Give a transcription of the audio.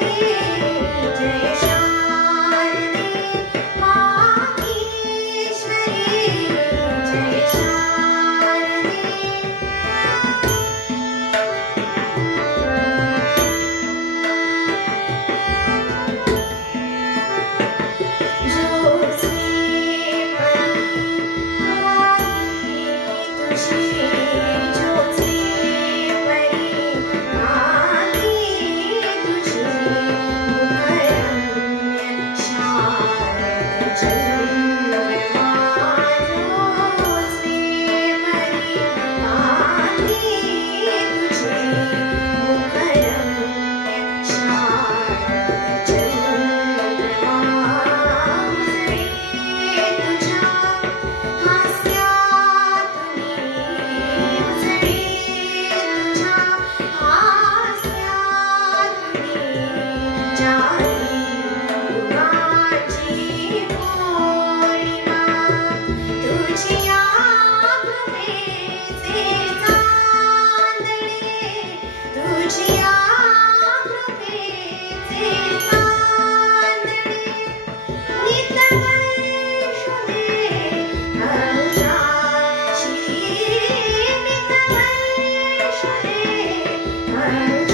Thank you. time.